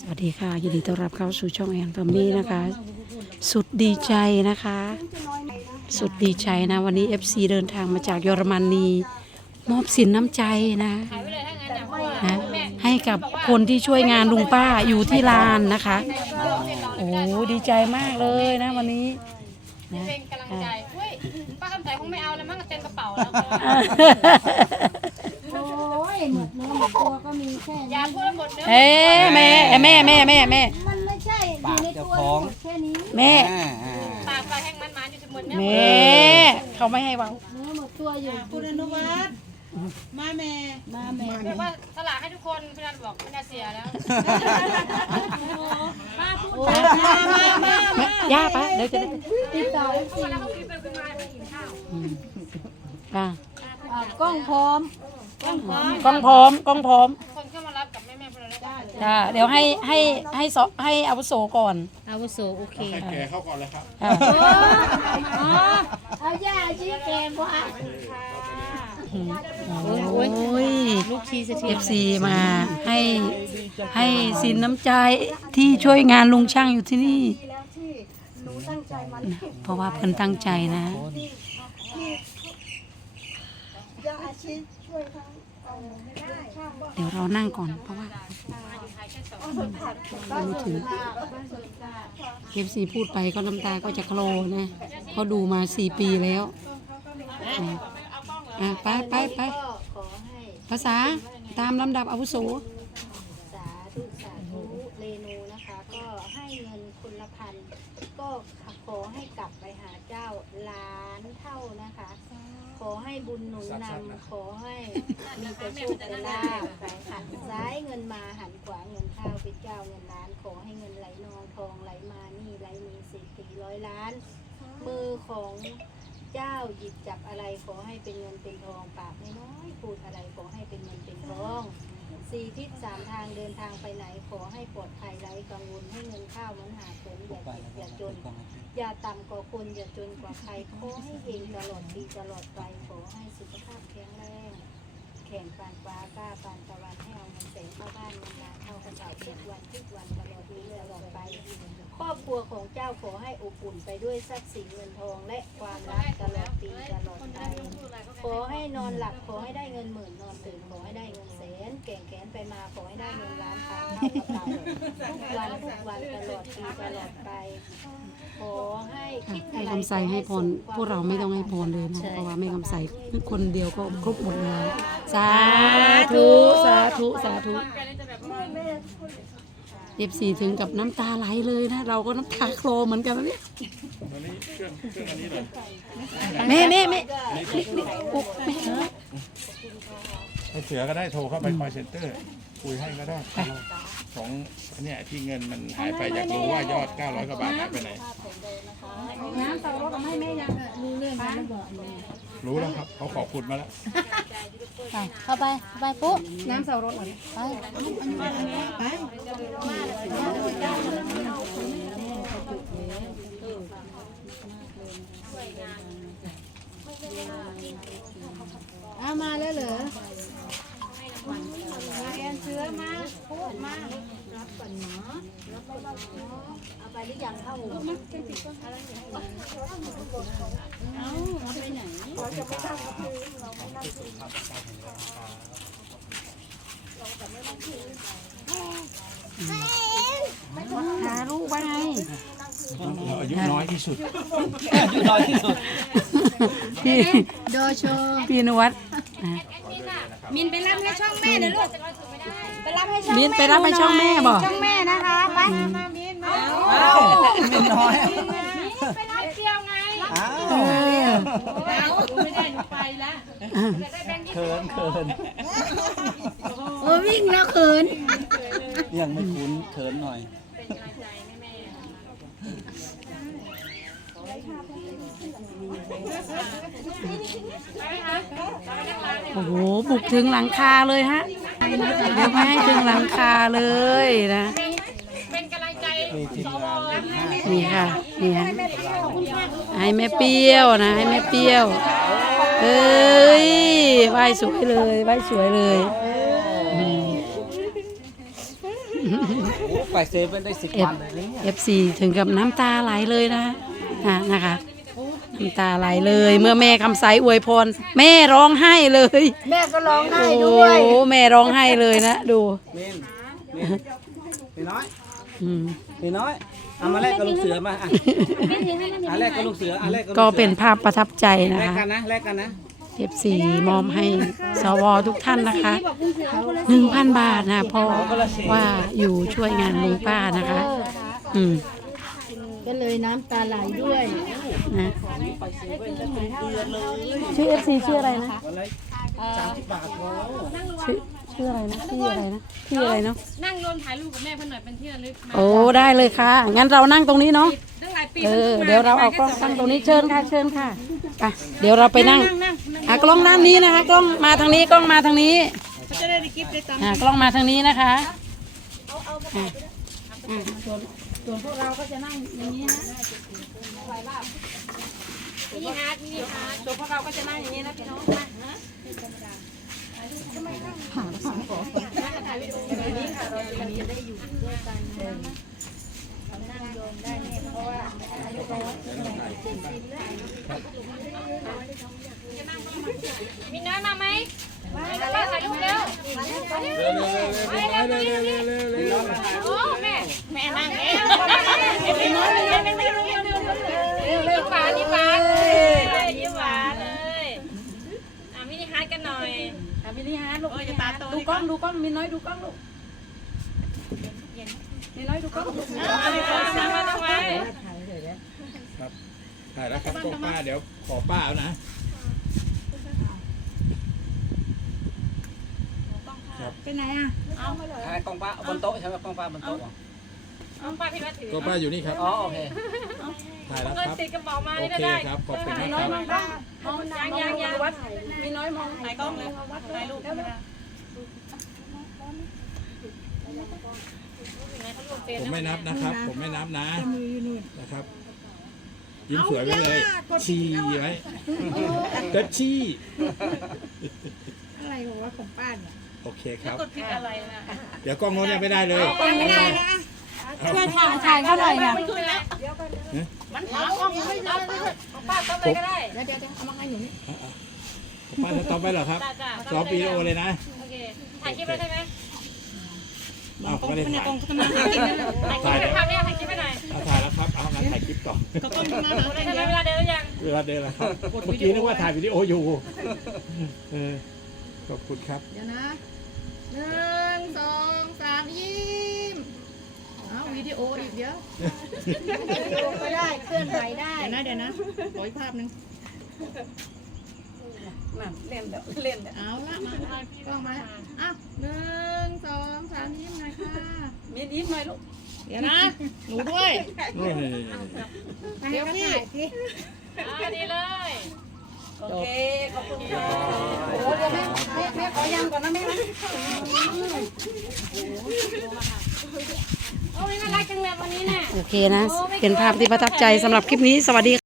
สวัสดีค่ะยินดีต้อนรับเข้าสู่ช่องแอนฟามี่นะคะ สุดดีใจนะคะ สุดดีใจนะ วันนี้ FC เดินทางมาจากเยอรมนีมอบสินน้ำใจนะนะให้กับคนที่ช่วยงานลุงป้าอยู่ที่ลานนะคะ โอ้ดีใจมากเลยนะวันนี้นะเป็นกำลังใจเฮ้ยป้าคำใจคงไม่เอาแล้วมั้งเต็มกระเป๋าแล้วโอ้ย หมดเนื้อหมดตัวก็มีแค่อย่านี้พูดหมดเด้อเอ้แม่แม่แม่แม่แม่มันไม่ใช่อยู่ในตัวหมดแค่นี้แม่ปากปลาแห้งมันมันอยู่ทั้งหมดเนี่ยแม่ เขาไม่ให้เวาเนื้อหมดตัวอยู่คุณอนุวัฒน์มาแม่ มาแม่เรียกว่าสละให้ทุกคนพี่นันบอกไม่น่าเสียแล้วป้าพูดโอ้ยมามามามาย่าปะเดี๋ยวจะได้ติดต่อเอฟซีแล้วเขาคิดไปขึ้นมาไปกินข้าวอืมอะอ่ากล้องพร้อม กล้องพร้อมกล้องพร้อมกล้องพร้อม คนเข้ามารับกับแม่แม่พวกเราได้จ้าเดี๋ยวให้ให้ให้สให้อาวุโสก่อนอาวุโสโอเคให้แกเข้าก่อนเลยครับอะอ๋อเอาย่าชี้แกงว่าโอ้ย ลูกชีสเอฟซีมาให้ให้สินน้ำใจที่ช่วยงานลุงช่างอยู่ที่นี่เพราะว่าเพิ่นตั้งใจนะ เดี๋ยวเรานั่งก่อนเพราะว่าไม่ถึงเอฟซีพูดไปก็น้ำตาก็จะโคลนะเพราะดูมาสี่ปีแล้วอะอะไปไปไปขอให้ภาษาตามลำดับอาวุโส สาธุสาธุเรนูนะคะ ก็ให้เงินคนละพันก็ขอให้กลับไปหาเจ้าล้านเท่านะคะ ให้บุญหนุนนำขอให้มีแต่โชคแต่ลาภไปหันซ้ายเงินมาหันขวาเงินเข้าเป็นเจ้าเงินล้าน ขอให้เงินไหลนองทองไหลมานี่ไหลมีสิทธิร้อยล้าน มือของเจ้าหยิบจับอะไรขอให้เป็นเงินเป็นทองปากน้อยๆพูดอะไรขอให้เป็นเงินเป็นทอง สี่ทิศสามทางเดินทางไปไหนขอให้ปลอดภัยไร้กังวลให้เงินข้าวมันหาผลอย่าเจ็บอย่าจน อย่าต่ำกว่าคนอย่าจนกว่าใครขอให้เฮงตลอดปีตลอดไปขอให้สุขภาพแข็งแรงแข่งปานฟ้ากล้าปานตะวันให้เอาเงินแสงเข้าบ้านเงินล้านเข้ากระเป๋าทุกวันทุกวันตลอดปีตลอดไป ครอบครัวของเจ้าขอให้อบอุ่นไปด้วยทรัพย์สินเงินทอง และความรักตลอดปีตลอดไปขอให้นอนหลับขอให้ได้เงินหมื่นนอนตื่นขอให้ได้ ก่งแขนไปมาขอให้ได้เงินล้านตามเข้ากระเป๋าทุกวันทุกวันตลอดปีตลอดไปขอให้คิดให้อะไรคำใสให้พรพวกเราไม่ต้องให้พรเลยนะเพราะว่าไม่คำใสคนเดียวก็ครบหมดเลยสาธุสาธุสาธุเอฟซีถึงกับน้ำตาไหลเลยนะ เราก็น้ำตาโคลเหมือนกันนะเนี่ยวันนี้เครื่องเครื่องอันนี้เลยแม่แม่แม่นี่นี่โอ้แม่ ให้เสือก็ได้โทรเข้าไปคอยเซ็นเตอร์ คุยให้ก็ได้ของเนี่ยที่เงินมันหายไปอยากรู้ว่ายอด 900กว่าบาทหายไปไหน น้ำเตารถเอาให้แม่ยังรู้เรื่องไหมบอกรู้แล้วครับเขาขอบคุณมาแล้ว ไปเข้าไปเข้าไปปุ๊บน้ำเสารถเหรอไปเอามาแล้วเหรอมาแอนเชื้อมาพูดมารับก่อน เนาะรับก่อนเนาเอาไปหรือยังเข้าเอาเอาไปไหนหาลูกว่าไงเราอายุน้อยที่สุดพี่โดโชพี่นวัดมินไปรับให้ช่องแม่เดี๋ยวลูก รับให้ช่องมินไปรับไปช่องแม่บอก ช่องแม่นะคะไปเป็นน้อยไปรับเที่ยวไงอ้าวเออไม่ได้หนูไปละได้แบงค์ยี่สิบเขินเขินโอ้วิ่งแล้วเขินยังไม่คุ้นเขินหน่อย เป็นกำลังใจให้แม่ไปไหมคะไปนะคะ โอ้โหบุกถึงหลังคาเลยฮะ เดี๋ยวให้ถึงหลังคาเลยนะ เป็นกำลังใจมีทีมงานอีกห้านี่ค่ะนี่ฮะให้แม่เปรี้ยวนะ ให้แม่เปรี้ยว เอ้ยไหวสวยเลยไหวสวยเลยอืมไปเซเว่นได้สิบเอฟวันเลยเนี่ย เอฟซีถึงกับน้ำตาไหลเลยนะอะนะคะ น้ำตาไหลเลย เมื่อแม่คำไซอวยพร แม่ร้องไห้เลย แม่ก็ร้องไห้โอ้ด้วยโหแม่ร้องไห้เลยนะ ดูเมนเมนพี่น้อยอืมพี่น้อยเอามาแลกกับลูกเสือมาอะอะแลกกับลูกเสืออะแลกกับลูก็สือเป็นภาพประทับใจนะแลกคะ กันนะแลกกันนะ เอฟซีมอบให้สวทุกท่านนะคะหนึ่งพันบาทนะเพราะว่าอยู่ช่วยงานลุงป้านะคะ อืม ก็เลยน้ำตาไหลด้วยนะชื่อเอฟซีชื่ออะไรนะวันละสามสิบบาทพอชื่อชื่ออะไรนะพี่อะไรนะพี่อะไรเนาะนั่งรวมถ่ายรูปกับแม่เพื่อนหน่อยเป็นที่ระลึกมาโอ้ได้เลยค่ะ งั้นเรานั่งตรงนี้เนาะตั้งหลายปีเออเดี๋ยวเราเอากล้องตั้งตรงนี้เชิญค่ะเชิญค่ะไปเดี๋ยวเราไปนั่งอะกล้องด้านนี้นะคะกล้องมาทางนี้กล้องมาทางนี้อะกล้องมาทางนี้นะคะอะอะส่วน ส่วนพวกเราก็จะนั่งอย่างนี้นะมินิฮาร์ดมินิฮาร์ดส่วนพวกเราก็จะนั่งอย่างนี้นะพี่น้องนะมีน้อยมาไหมมาแล้วถ่ายรูปเร็วไปเร็วเร็วเร็วเร็วเร็วโอ้แม่แม่นั่งเองเป็นน้อยเลยเป็นไม่รู้เร็วเร็วเร็วเร็วเร็วหวานนี่หวานเลยยิ้มหวานเลยอะมินิฮาร์ดกันหน่อย อะ มินิฮาร์ดลูกดูกล้องดูกล้องมีน้อยดูกล้องลูกมีน้อยดูกล้องลูกนั่งมาทำไมครับถ่ายแล้วครับก็ป้าเดี๋ยวขอป้าเอานะถ่ายกล้องป้าบนโต๊ะใช่ไหมกล้องป้าบนโต๊ะอะ เอาป้าพี่มาถือก็ป้าอยู่นี่ครับ อ๋อโอเคถ่ายแล้วเงินครับ ติดกระเป๋ามาโอนี่ก็เคได้ครับ ขอบคุณนะน้คอยรับมองกล้องมองยังยังยังวัดมีน้อยมองถ่ายกล้องเลยถ่ายรูปแล้วผมไม่นับนะครับ ผมไม่นับนะ นะครับ ยิ้มสวยไปเลย ชีไว้ก็ชี้อะไรของว่าของป้าเนี่ย โอเคครับ กดผิดอะไรนะ เดี๋ยวกล้องโน้นยังไม่ได้เลย ไม่ได้นะ ช่วยถ่ายถ่ายเขาหน่อยนะไม่ขึ้นแล้วมันถามกล้องไม่ได้ป้าต้องเลยก็ได้ป้าจะตอบไปเหรอครับจ้าจ้าซ้อมปีโอเลยนะโอเคถ่ายคลิปไว้ได้ไหมอ้าวไม่ได้ถ่ายถ่ายคลิปไปทำเนี่ยถ่ายคลิปไปหน่อยเอาถ่ายแล้วครับ เอางั้นถ่ายคลิปก่อนได้ไหมเวลาเดินหรือยัง เวลาเดินแล้วครับ เมื่อกี้นึกว่าถ่ายวิดีโออยู่ เออ ขอบคุณครับ เดี๋ยวนะหนึ่งสอง วิดีโออีกเดี๋ยวดูก็ได้เคลื่อนไหวได้เดี๋ยวนะเดี๋ยวนะขออีกภาพหนึ่งเล่นแบบเล่นแบบเอาละมากล้องมาอะหนึ่งสองสามยิ้มหน่อยค่ะมีนิดหน่อยลูกเดี๋ยวนะหนูด้วยนี่เดี๋ยวพี่อ่าดีเลยโอเคขอบคุณค่ะโอ้เดี๋ยวแม่แม่แม่ขอยำก่อนนะแม่นะ โอ้ยน่ารักจังเลยวันนี้น่ะ โอเคนะ เป็นภาพที่ประทับใจสำหรับคลิปนี้ สวัสดี